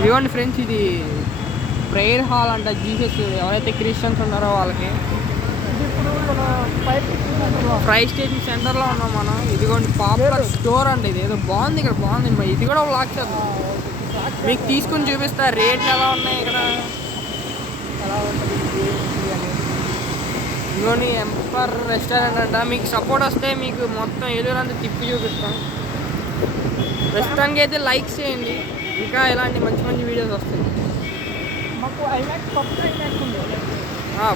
ఇదిగోండి ఫ్రెండ్స్, ఇది prayer hall అంట. జీసస్ ఎవరైతే క్రిస్టియన్స్ ఉన్నారో వాళ్ళకి. ఫ్రై స్టేషన్ సెంటర్లో ఉన్నాం మనం. ఇదిగోండి పాపులర్ స్టోర్ అండి. ఇది ఏదో బాగుంది ఇక్కడ, బాగుంది. ఇది కూడా ఒక లాక్ చేద్దాం, మీకు తీసుకుని చూపిస్తా రేట్లు ఎలా ఉన్నాయి ఇక్కడ. ఇదిగోండి ఎంపర్ రెస్టారెంట్ అంట. మీకు సపోర్ట్ వస్తే మీకు మొత్తం ఏలూరు అంతా తిప్పి చూపిస్తాం. ప్రస్తుతానికి అయితే లైక్ చేయండి, ఇంకా ఇలాంటి మంచి మంచి వీడియోస్ వస్తాయి. మాకు ఐమాక్స్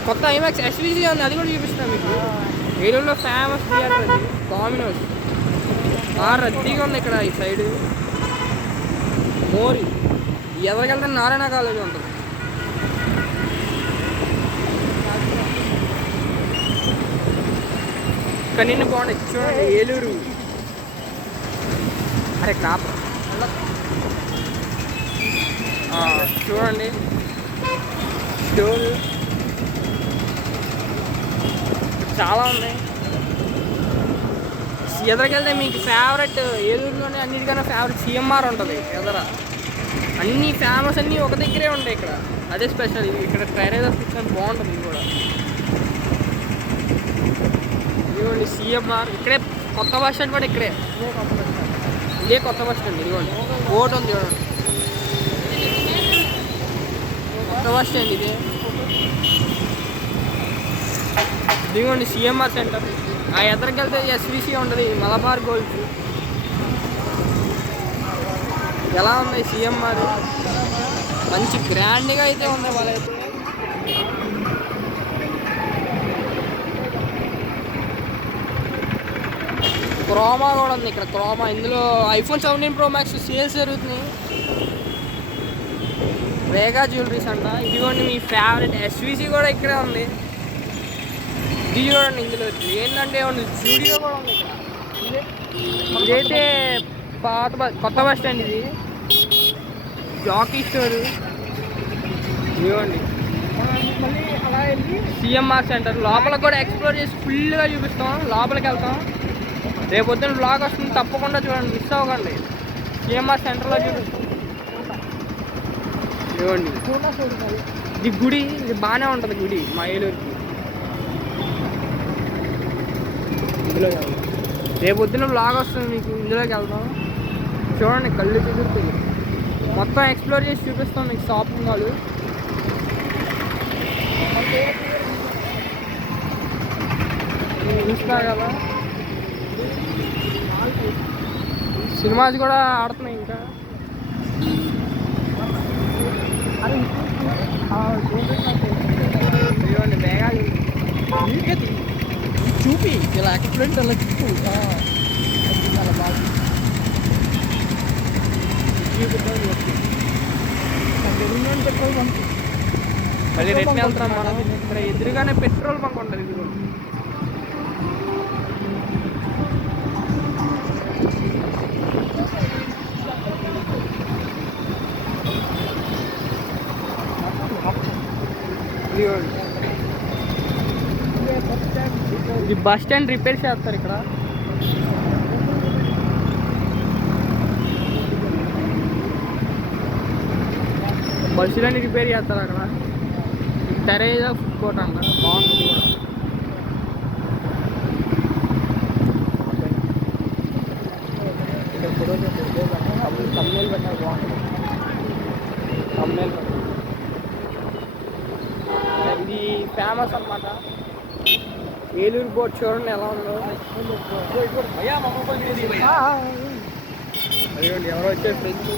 కొత్త ఐమాక్స్ ఎస్విసి ఉంది, అది కూడా చూపిస్తాం మీకు. ఏలూరులో ఫేమస్ థియేటర్ అది డామినోస్. రద్దీగా ఉంది ఇక్కడ ఈ సైడ్. మోరీ ఎవరికెళ్తే నారాయణ కాలేజ్ ఉంటుంది. ఇక్కడ నిన్ను బాగుంది చూడండి. ఏలూరు అరే కాప చూడండి స్టోర్ చాలా ఉన్నాయి. ఎదురుకెళ్తే మీకు ఫేవరెట్ ఏలూరులోనే అన్నిటికన్నా ఫేవరెట్ సిఎంఆర్ ఉంటుంది ఎదర. అన్నీ ఫేమస్ అన్నీ ఒక దగ్గరే ఉంటాయి ఇక్కడ, అదే స్పెషల్. ఇది ఇక్కడ ట్రైరేజర్ పిక్చర్ బాగుంటుంది. ఇది కూడా ఇదిగోండి సిఎంఆర్. ఇక్కడే కొత్త బస్ స్టాండ్ కూడా ఇక్కడే, ఇదే కొత్త బస్ స్టాండ్. ఇదిగోండి బోర్డు ఉంది చూడండి, కొత్త బస్ స్టాండ్ ఇదే. ఇదిగోండి సిఎంఆర్ సెంటర్. ఆ ఎదరికి వెళ్తే ఎస్విసి ఉంటుంది, మలబార్ గోల్డ్. ఎలా ఉంది సిఎంఆర్? మంచి గ్రాండ్గా అయితే ఉంది వాళ్ళైతే. క్రోమా కూడా ఉంది ఇక్కడ, క్రోమా. ఇందులో ఐఫోన్ 17 Pro Max సేల్స్ జరుగుతున్నాయి. వేగా జ్యువెలరీస్ అంట. ఇదిగోండి మీ ఫేవరెట్ ఎస్విసి కూడా ఇక్కడే ఉంది. ఇది చూడండి, ఇందులో ఏంటంటే స్టూడియో కూడా ఉంది ఇక్కడ. ఇదైతే కొత్త బస్ స్టాండ్. ఇది జాకీ స్టోరు. ఇదిగోండి సిఎంఆర్ సెంటర్. లోపల కూడా ఎక్స్ప్లోర్ చేసి ఫుల్గా చూపిస్తాం. లోపలికి వెళ్తాం. రేపు పొద్దున్న బ్లాగ్ వస్తుంది, తప్పకుండా చూడండి, మిస్ అవ్వకండి. సిఎంఆర్ సెంటర్లో చూపిస్తాం. ఇదిగోండి ఇది గుడి. ఇది బాగానే ఉంటుంది గుడి మా ఏలూరుకి. ఇందులో రేపు పొద్దున్న బ్లాగ్ వస్తుంది మీకు, ఇందులోకి వెళ్తాం. చూడండి కళ్ళు చూపిస్తుంది. మొత్తం ఎక్స్ప్లోర్ చేసి చూపిస్తాం మీకు షాపింగ్ మాల్. చూస్తా కదా, సినిమాస్ కూడా ఆడుతున్నాయి ఇంకా. ఇదిగోండి వేగాలు చూపి ఇలా ఎక్స్ప్లెయిన్ అలా చూపు. చాలా బాగా పెట్రోల్ బంక్. మళ్ళీ రిటర్న్ వెళ్తాం మనం. ఇక్కడ ఎదురుగానే పెట్రోల్ బంక్ ఉంటుంది. ఇది కూడా ఈ బస్ స్టాండ్ రిపేర్ చేస్తారు ఇక్కడ. బస్సులన్నీ రిపేర్ చేస్తారు అక్కడ. టెరేజా ఫుడ్ కోర్ట్ అంట, బాగుంటుంది కూడా. తమ్నేల్ పెట్టారు, బాగుంటుంది తమ్నేల్. ఇది ఫేమస్ అన్నమాట ఏలూరు బోర్డు. చూడండి ఎలా ఉందో. అదిగోండి ఎవరో వచ్చే ఫ్రెండ్స్.